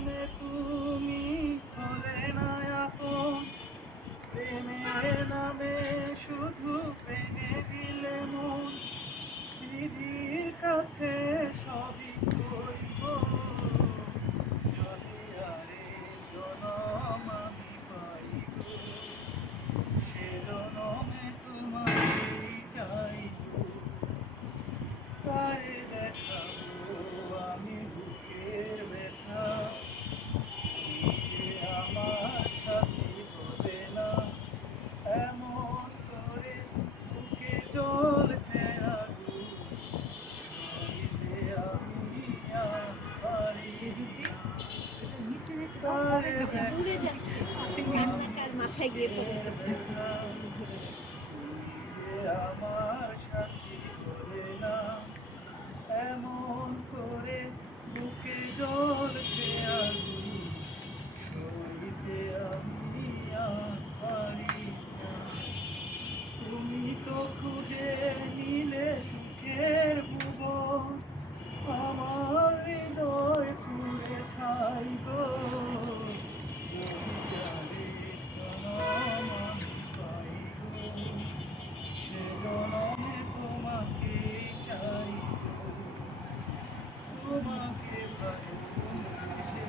জনমে তুমি হলে না আপন, প্রেমের নামে শুধু ভেঙে দিলে মন। বিধির কাছে সবই কইব, যদি আরে জনম আমি পাইব, সে জনমে তোমাকেই চাইব। কারে দেখাবো আমি বুকের ব্যথা, যে আমার সাথী হলে না। এমন করে বুকে জ্বলছে আগুন, সইতে আমি আর পারি না। কারে দেখাবো মাথায় গিয়ে পড়ে ব্যথা, যে আমার সাথী হলে না। এমন করে বুকে জ্বলছে আগুন, সইতে আমি আর পারি না। তুমি তো খুঁজে নিলে সুখের ভুবন, আমার হৃদয় পুড়ে ছাই গো। যদি আরেক জনম আমি পাই গো, সে জনমে তোমাকেই চাই গো। তোমাকে ভালোবেসে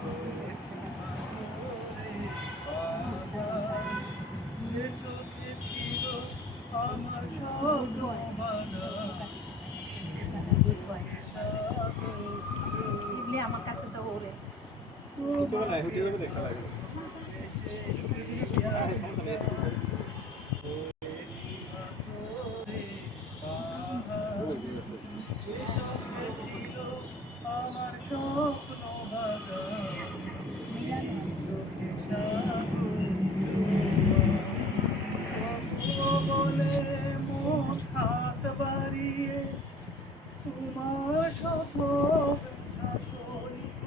হয়েছি মাঝরে পাগল, যে চোখে ছিল আমার স্বপ্ন বাঁধা, শিবলি আমার কাছে তো ওরে আমার স্বপ্ন বাঁধা, চোখে বলে মোট হাত বাড়িয়ে তোমার শত ব্যথা সইব।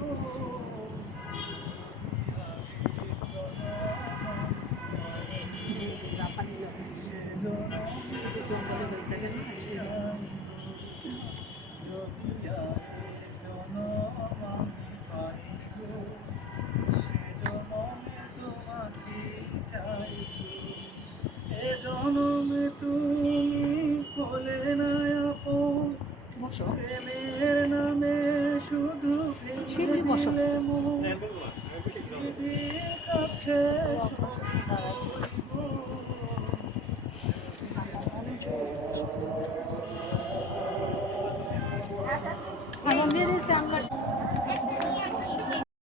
জঙ্গলে বলতে গেল জনমে তুমি হলে না আপন, প্রেমের নামে শুধু ভেঙে দিলে মন। কাছে